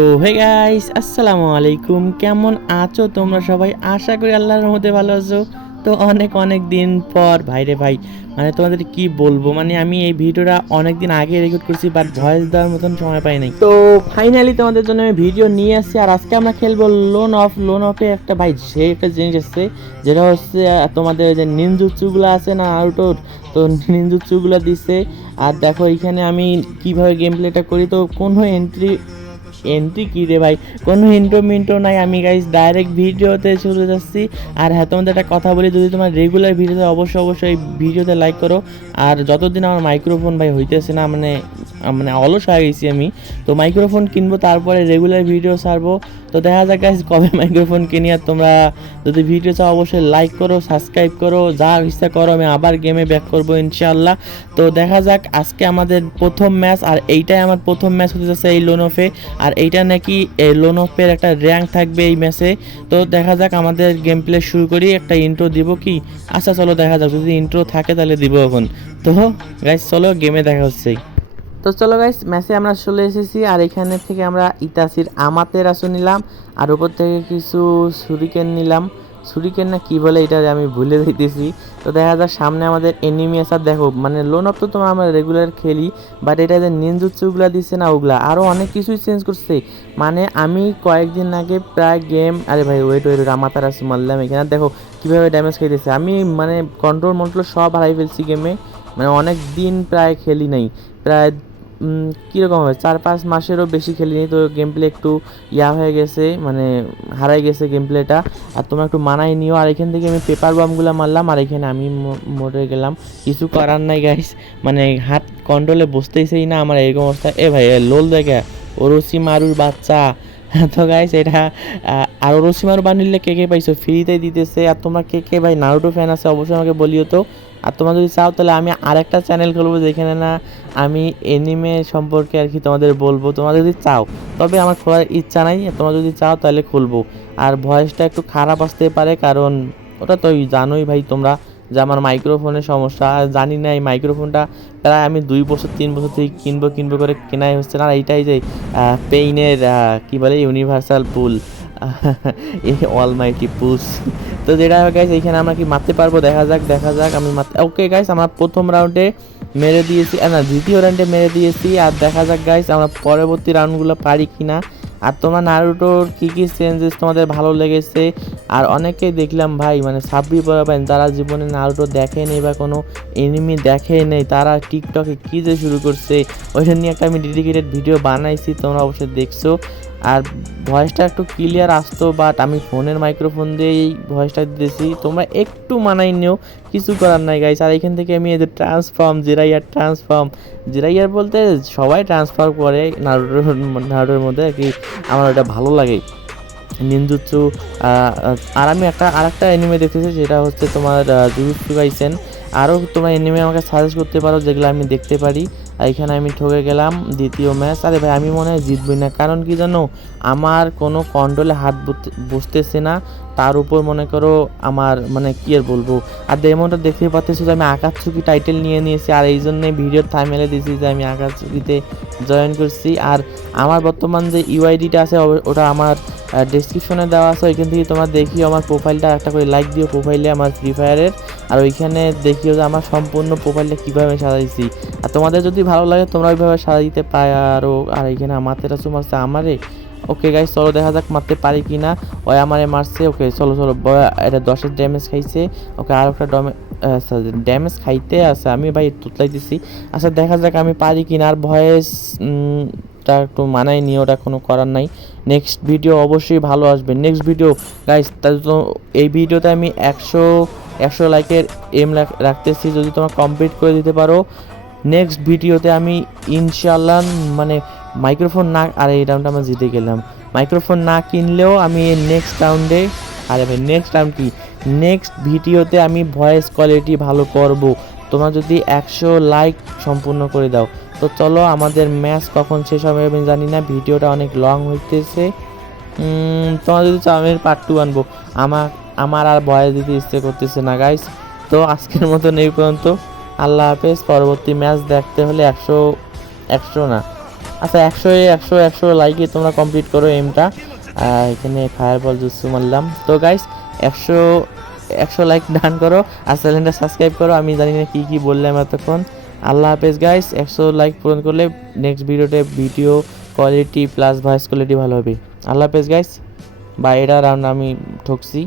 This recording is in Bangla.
তো হে গাইস আসসালামু আলাইকুম। কেমন আছো তোমরা সবাই? আশা করি আল্লাহর মধ্যে ভালো আছো। তো, অনেক অনেক দিন পর ভাইরে ভাই মানে তোমাদের কি বলব? মানে আমি এই ভিডিওটা অনেক দিন আগে রেকর্ড করছি বাট ভয়েস দেওয়ার মতন সময় পাই নাই। তো ফাইনালি তোমাদের জন্য আমি ভিডিও নিয়ে আসছি, আর আজকে আমরা খেলব লোন অফ লোন অফে একটা, ভাই, সে একটা জিনিস আসছে যেটা হচ্ছে তোমাদের যে নিনজুচুগুলো আছে না আউটোর তো নিনজুচুগুলো দিচ্ছে আর দেখো, এখানে আমি কীভাবে গেম প্লেটা করি, তো কোনো এন্ট্রি এন্ট্রি কি রে ভাই? কোনো ইন্টো মিন্টো নাই। আমি গাইজ ডাইরেক্ট ভিডিওতে চলে যাচ্ছি আর হ্যাঁ তোমাদের একটা কথা বলি, যদি তোমার রেগুলার ভিডিওতে, অবশ্যই অবশ্যই ভিডিওতে লাইক করো। আর যতদিন আমার মাইক্রোফোন ভাই হইতেছে না মানে মানে অলস হয়ে গেছি আমি। তো মাইক্রোফোন কিনবো, তারপরে রেগুলার ভিডিও ছাড়বো। তো দেখা যাক কবে মাইক্রোফোন কিনি আর তোমরা যদি ভিডিও চাও, অবশ্যই লাইক করো সাবস্ক্রাইব করো। যা ইচ্ছা করো, আমি আবার গেমে ব্যাক করব ইনশাআল্লাহ। তো দেখা যাক আজকে আমাদের প্রথম ম্যাচ আর এইটাই আমার প্রথম ম্যাচ হতে যাচ্ছে এই লোন অফে আর এইটা নাকি এই লোন অফের একটা র্যাঙ্ক থাকবে এই ম্যাচে তো দেখা যাক আমাদের গেম প্লে শুরু করি, একটা ইন্ট্রো দিব কি? আচ্ছা চলো দেখা যাক, যদি ইন্ট্রো থাকে তাহলে দিব এখন। তো গাইস চলো গেমে দেখা হচ্ছে। তো চলো গাইস ম্যাচে আমরা চলে এসেছি, আর এখানে থেকে আমরা ইতাসির আমাতের আসো নিলাম, আর উপর থেকে কিছু সুরিকেন নিলাম। সুরিকেন না কি বলে এটা আমি ভুলে দিতেছি তো দেখা যাক সামনে আমাদের এনিমি আসার দেখো মানে লোন অফ তো তোমার আমরা রেগুলার খেলি বাট এটা যে নিনজুচ্চুগুলা দিচ্ছে না ওগুলা আরও অনেক কিছুই চেঞ্জ করছে। মানে আমি কয়েকদিন আগে প্রায় গেম আরে ভাই ওয়েট ওয়েট আমাতার আসি মারলাম এখানে। দেখো, কীভাবে ড্যামেজ খাইতেছে। আমি মানে কন্ট্রোল মন্ট্রোল সব হারাই ফেলছি গেমে মানে অনেক দিন প্রায় খেলি নাই। প্রায় কীরকম হবে? চার পাঁচ মাসেরও বেশি খেলিনি, তো গেম প্লে একটু ইয়া হয়ে গেছে মানে হারাই গেছে গেম প্লেটা আর তোমার একটু মানাই নিও। আর এখান থেকে আমি পেপার বামগুলো মারলাম, আর এখানে আমি মরে গেলাম। কিছু করার নাই গাইস মানে হাত কন্ট্রোলে বসতেইছেই না আমার এরকম অবস্থা। এ ভাই লোল দেখে, ওরসি মারুর বাচ্চা। তো গাইস এটা আর ওরসি বানিলে কে কে পাইছো? ফ্রিতে দিতেছে আর তোমরা কে কে ভাই নারুটো ফ্যান আছে অবশ্যই আমাকে বলিও তো। আর তোমরা যদি চাও, তাহলে আমি আরেকটা চ্যানেল খুলবো যেখানে না আমি এনিমে সম্পর্কে আর কি তোমাদের বলব। তোমরা যদি চাও, তবে আমার খোলার ইচ্ছা নাই। তোমরা যদি চাও, তাহলে খুলবো। আর ভয়েসটা একটু খারাপ আসতে পারে, কারণ ওটা তো জানোই ভাই তোমরা। যে আমার মাইক্রোফোনের সমস্যা। আর জানি না এই মাইক্রোফোনটা প্রায় আমি দুই বছর, তিন বছর থেকে কিনবো কিনবো করে কেনাই হচ্ছে না। এইটাই যে পেইনের কি বলে ইউনিভার্সাল পুল এই অল মাইটি পুস তো যেটা গাইস এইখানে আমরা কি মারতে পারব? দেখা যাক দেখা যাক, আমি মারতে ওকে গাইস আমরা প্রথম রাউন্ডে মেরে দিয়েছি না, দ্বিতীয় রাউন্ডে মেরে দিয়েছি। আর দেখা যাক গাইস আমরা পরবর্তী রাউন্ডগুলো পারি কিনা। আর তোমার নারুটোর কী কী চেঞ্জেস তোমাদের ভালো লেগেছে? আর অনেকেই দেখলাম ভাই মানে সাবরি পড়াবেন যারা জীবনে নারুটো দেখেনি বা কোনো এনিমি দেখেই নেই, তারা টিকটকে কী যে শুরু করছে, ওইটা নিয়ে একটা আমি ডেডিকেটেড ভিডিও বানাইছি, তোমরা অবশ্যই দেখছ। আর ভয়েসটা একটু ক্লিয়ার আসতো বাট আমি ফোনের মাইক্রোফোন দিয়েই ভয়েসটা দিতেছি। তোমরা একটু মানাই নিও, কিছু করার নাই গাইস আর এখান থেকে আমি এদের ট্রান্সফর্ম জিরাইয়ার ট্রান্সফর্ম জিরাইয়ার বলতে সবাই ট্রান্সফার করে নারুটোর নারুটোর মধ্যে আর কি। আমার ওটা ভালো লাগে। নিনজুৎসু আর আমি একটা আর একটা এনিমে দেখতেছি সেটা হচ্ছে তোমার জুজুৎসু গাইসেন আরও তোমরা এনিমে আমাকে সাজেস্ট করতে পারো, যেগুলো আমি দেখতে পারি। এখানে আমি ঠকে গেলাম দ্বিতীয় ম্যাচ। আরে ভাই, আমি মনে হয় জিতবই না। কারণ কি জানো, আমার কোনো কন্ট্রোলে হাত বসতেছে না। তার উপর মনে করো আমার মানে কি আর বলব? আর ডেমোটা দেখতে পাচ্ছি যে আমি আকাশচুকি টাইটেল নিয়ে নিয়েছি। আর এই জন্যই ভিডিও থামেলে দিয়েছি যে আমি আকাশচুকিতে জয়েন করছি। আর আমার বর্তমান যে ইউআইডিটা আছে ওটা আমার ডেসক্রিপশনে দেওয়া আছে। ওইখান থেকে তোমরা দেখিও আমার প্রোফাইলটা একটা করে লাইক দিও প্রোফাইলে আমার ফ্রি ফায়ারের আর ওইখানে দেখিও যে আমার সম্পূর্ণ প্রোফাইলটা কীভাবে সাজাইছি আর তোমাদের যদি ভালো লাগে, তোমরা ওইভাবে সাজা দিতে পারো। আর এখানে আমাদের আছে মারছে আমারে। ওকে গাইস চলো দেখা যাক মারতে পারি কি না ওই আমারে মারছে। ওকে চলো চলো। এটা দশের ড্যামেজ খাইছে। ওকে আর একটা ড্যামেজ খাইতে আছে। আমি ভাই তুতলাই দিছি। আচ্ছা দেখা যাক আমি পারি কি না আর ভয়েস টা একটু মানাই নিয়ে ওটা কোনো করার নাই। নেক্সট ভিডিও অবশ্যই ভালো আসবে। নেক্সট ভিডিও গাইস তাহলে তো এই ভিডিওতে আমি একশো একশো লাইকের এম রাখতেছি, যদি তোমরা কমপ্লিট করে দিতে পারো। নেক্সট ভিডিওতে আমি ইনশাল্লাহ মানে মাইক্রোফোন না, আর এই রাউন্ডে আমরা জিতে গেলাম। মাইক্রোফোন না কিনলেও আমি নেক্সট রাউন্ডে আরে ভাই নেক্সট রাউন্ড কি? নেক্সট ভিডিওতে আমি ভয়েস কোয়ালিটি ভালো করব। তোমরা যদি একশো লাইক সম্পূর্ণ করে দাও। তো চলো, আমাদের ম্যাচ কখন শেষ হবে আমি জানি না ভিডিওটা অনেক লং হইতেছে। তোমরা যদি চাও আমি পার্ট টু আনব, আমার আমার আর ভয়েস দিতে ইচ্ছে করতেছে না গাইস তো আজকের মতন এই পর্যন্ত। আল্লাহ হাফেজ। পরবর্তী ম্যাচ দেখতে হলে একশো একশো না। আচ্ছা একশো একশো একশো লাইকে তোমরা কমপ্লিট করো এমটা এখানে ফায়ার বল জুসু মারলাম। তো গাইস একশো একশো লাইক ডান করো। আর চ্যানেলটা সাবস্ক্রাইব করো। আমি জানি না কী কী বললাম এতক্ষণ। আল্লাহ হাফেজ গাইস একশো লাইক পূরণ করলে নেক্সট ভিডিওতে video quality plus voice quality ভালো হবে। আল্লাহ হাফেজ গাইস বা এটা রাউন্ড আমি ঠকছি।